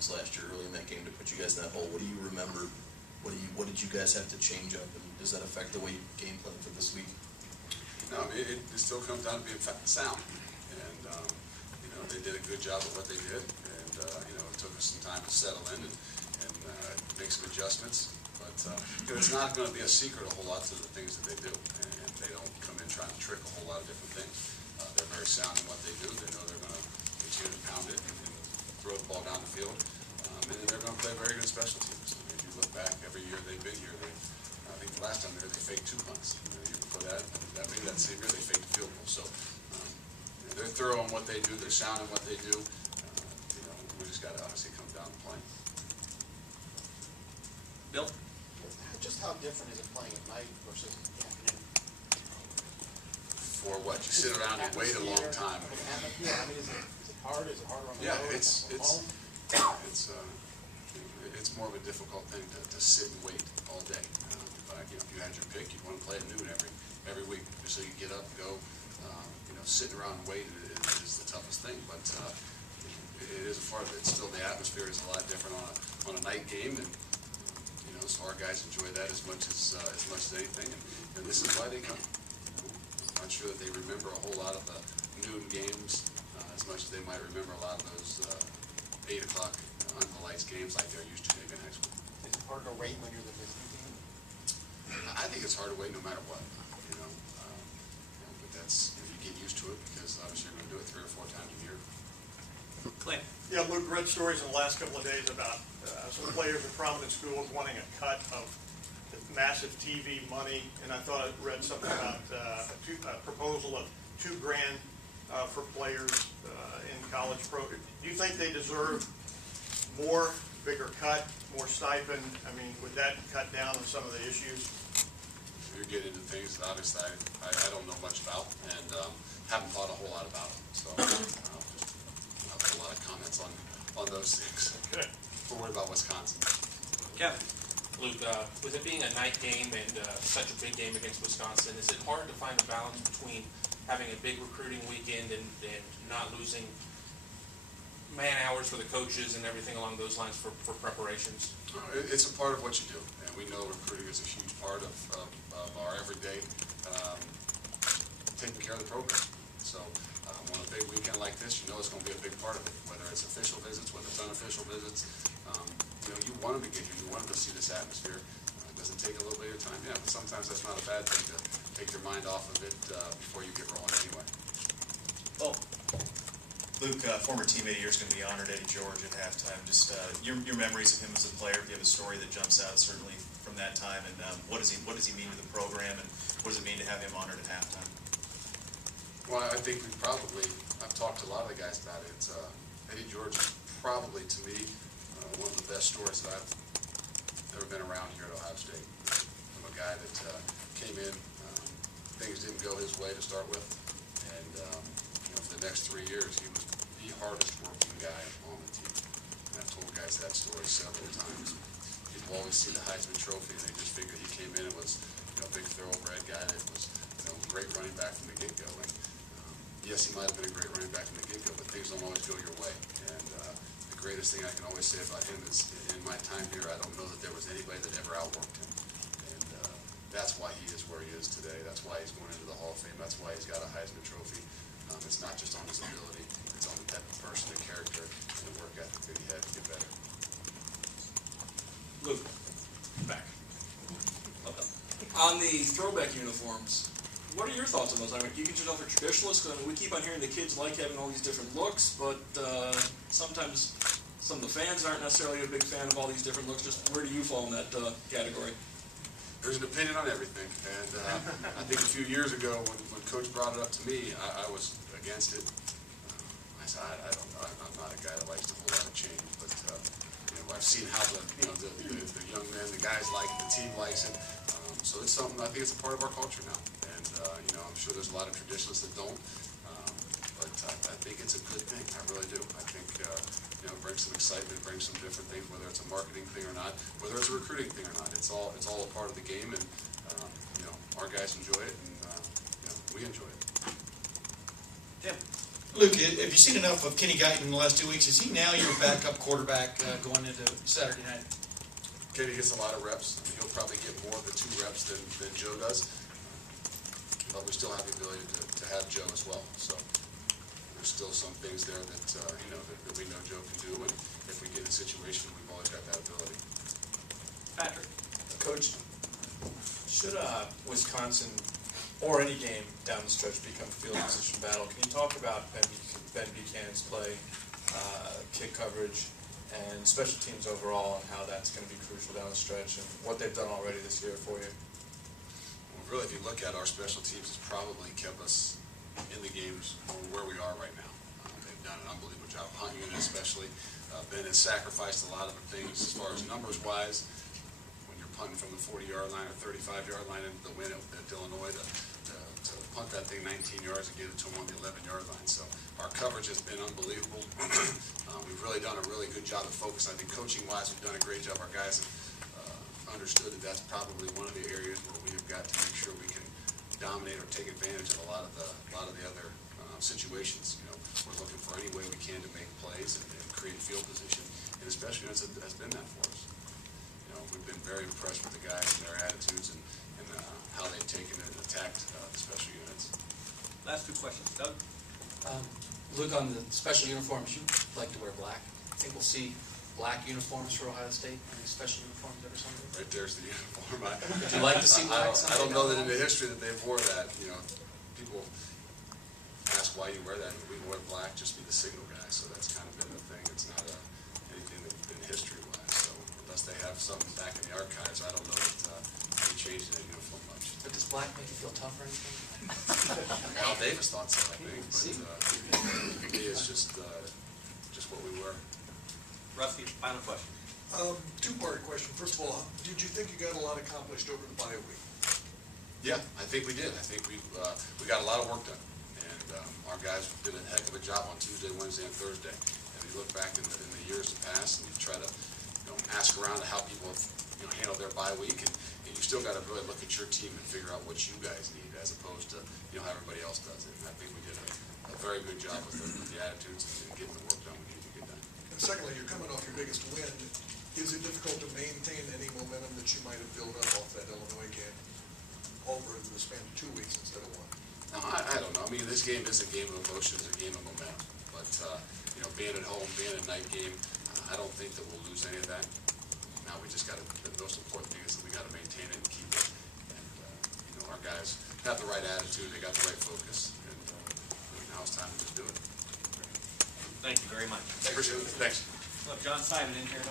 times last year early in that game to put you guys in that hole. What do you remember? What did you guys have to change up, and does that affect the way you game plan for this week? No, I mean, it still comes down to being sound, and you know, they did a good job of what they did, and you know, it took us some time to settle in and make some adjustments. But you know, it's not going to be a secret a whole lot to the things that they do, and they don't come in trying to trick a whole lot of different things. They're very sound in what they do. They know they're going to continue to pound it and throw the ball down the field, and then they're going to play very good special teams. I mean, if you look back every year they've been here, I think the last time they faked 2 punts. The year before that, maybe that same year they faked a field goal. So they're thorough in what they do. They're sound in what they do. You know, we just got to obviously come down and play. Bill? Just how different is it playing at night versus the afternoon? For what? You sit around and wait a long time. Yeah, I mean, is it hard? Is it harder on the road? Yeah, it's more of a difficult thing to sit and wait all day. But you know, if you had your pick, you'd want to play at noon every week, just so you get up and go. You know, sitting around and waiting is the toughest thing, but it is a part of it. Still, the atmosphere is a lot different on a night game, and you know, so our guys enjoy that as much as anything, and this is why they come. I'm not sure that they remember a whole lot of the noon games as much as they might remember a lot of those 8 o'clock under the lights games like they're used to maybe in high school. Is it harder to wait when you're the visiting team? I think it's hard to wait no matter what, you know, but that's, you get used to it because obviously you're going to do it 3 or 4 times a year. Clay? Yeah, Luke, read stories in the last couple of days about some players in prominent schools wanting a cut of the massive TV money, and I thought I read something about a proposal of $2 grand for players in college pro. Do you think they deserve more, bigger cut, more stipend? I mean, would that cut down on some of the issues? You're getting into things that obviously I don't know much about and haven't thought a whole lot about them. So I'll have a lot of comments on those things. Okay. We're worried about Wisconsin. Kevin? Luke, with it being a night game and such a big game against Wisconsin, is it hard to find a balance between having a big recruiting weekend and not losing man hours for the coaches and everything along those lines for preparations? It's a part of what you do, and we know recruiting is a huge part of our everyday taking care of the program. So on a big weekend like this, you know it's going to be a big part of it, whether it's official visits, whether it's unofficial visits. You know, you want them to get here, you want them to see this atmosphere. Does it take a little bit of time? Yeah, but sometimes that's not a bad thing to take your mind off of it before you get rolling anyway. Oh. Luke, former teammate of yours, going to be honored Eddie George at halftime. Just your memories of him as a player. If you have a story that jumps out, certainly from that time, and what does he mean to the program, and what does it mean to have him honored at halftime? Well, I think I've talked to a lot of the guys about it. Eddie George is probably, to me, one of the best stories that I've ever been around here at Ohio State. I'm a guy that came in, things didn't go his way to start with, and you know, for the next 3 years, he was the hardest working guy on the team. And I've told guys that story several times. People always see the Heisman Trophy, and they just figure he came in and was, you know, a big thoroughbred guy that was, you know, great running back from the get-go. And yes, he might have been a great running back from the get-go, but things don't always go your way. And the greatest thing I can always say about him is, in my time here, I don't know that there was anybody that ever outworked him. And that's why he is where he is today. That's why he's going into the Hall of Fame. That's why he's got a Heisman Trophy. It's not just on his ability. It's on the type of person, the character, and the work ethic that he had to get better. Luke? Back. Okay. On the throwback uniforms, what are your thoughts on those? I mean, do you consider yourself a traditionalist? Because I mean, we keep on hearing the kids like having all these different looks, but sometimes some of the fans aren't necessarily a big fan of all these different looks. Just where do you fall in that category? There's an opinion on everything, and I think a few years ago when Coach brought it up to me, I was against it. I said, I don't know, I'm not a guy that likes a whole lot of change, but you know, I've seen how the young men, the guys like it, the team likes it, so it's something, I think it's a part of our culture now, and you know, I'm sure there's a lot of traditionalists that don't, but I think it's a good thing, I really do. I think you know, it brings some excitement, it brings some different things, whether it's a marketing thing or not, whether it's a recruiting thing or not. It's all a part of the game, and you know, our guys enjoy it, and you know, we enjoy it. Jim? Luke, have you seen enough of Kenny Guyton in the last 2 weeks? Is he now your backup quarterback going into Saturday night? Kenny gets a lot of reps. He'll probably get more of the 2 reps than Joe does. But we still have the ability to have Joe as well. So there's still some things there that, that we know Joe can do. And if we get in a situation, we've always got that ability. Patrick. Coach, should Wisconsin or any game down the stretch become a field position battle, can you talk about Ben Buchanan's play, kick coverage, and special teams overall, and how that's going to be crucial down the stretch, and what they've done already this year for you? Well, really, if you look at our special teams, it's probably kept us in the games where we are right now. They've done an unbelievable job, punt unit especially. Ben has sacrificed a lot of the things as far as numbers-wise. When you're punting from the 40-yard line or 35-yard line into the win at Illinois, to punt that thing 19 yards and get it to him on the 11-yard line. So our coverage has been unbelievable. We've really done a really good job of focus. I think coaching-wise, we've done a great job. Our guys have understood that that's probably one of the areas where we have got to make sure we can dominate or take advantage of a lot of the other situations. We're looking for any way we can to make plays and create field position, and especially has been that for us. We've been very impressed with the guys and their attitudes and how they've taken and attacked the special units. Last 2 questions. Doug? Luke, on the special uniforms, you like to wear black. I think we'll see black uniforms for Ohio State, any special uniforms ever someday? Right there's the uniform. Would you like to see black? I don't know that in the history that they wore that. People ask why you wear that. We wore black just to be the signal guy, so that's kind of been the thing. It's not anything that's been history-wise. So unless they have something back in the archives, I don't know that they changed that uniform much. But does black make you feel tough or anything? Al Davis thought so, I think, but for me, it's just what we were. Rusty, final question. Two-part question. First of all, did you think you got a lot accomplished over the bye week? Yeah, I think we did. I think we got a lot of work done, and our guys did a heck of a job on Tuesday, Wednesday, and Thursday. And you look back in the years past, and you try to ask around how people have handled their bye week, and you still got to really look at your team and figure out what you guys need, as opposed to how everybody else does it. And I think we did a very good job with the attitudes and getting the work done we need to get done. And secondly, you're coming off your biggest win. Is it difficult to maintain any momentum that you might have built up off that Illinois game over the span of 2 weeks instead of 1? No, I don't know. I mean, this game is a game of emotion, it's a game of momentum. But, being at home, being a night game, I don't think that we'll lose any of that. Now we just got to, the most important thing is that we got to maintain it and keep it. And, our guys have the right attitude, they got the right focus, and now it's time to just do it. Thank you very much. Appreciate it. Thanks. Look, John Simon in here.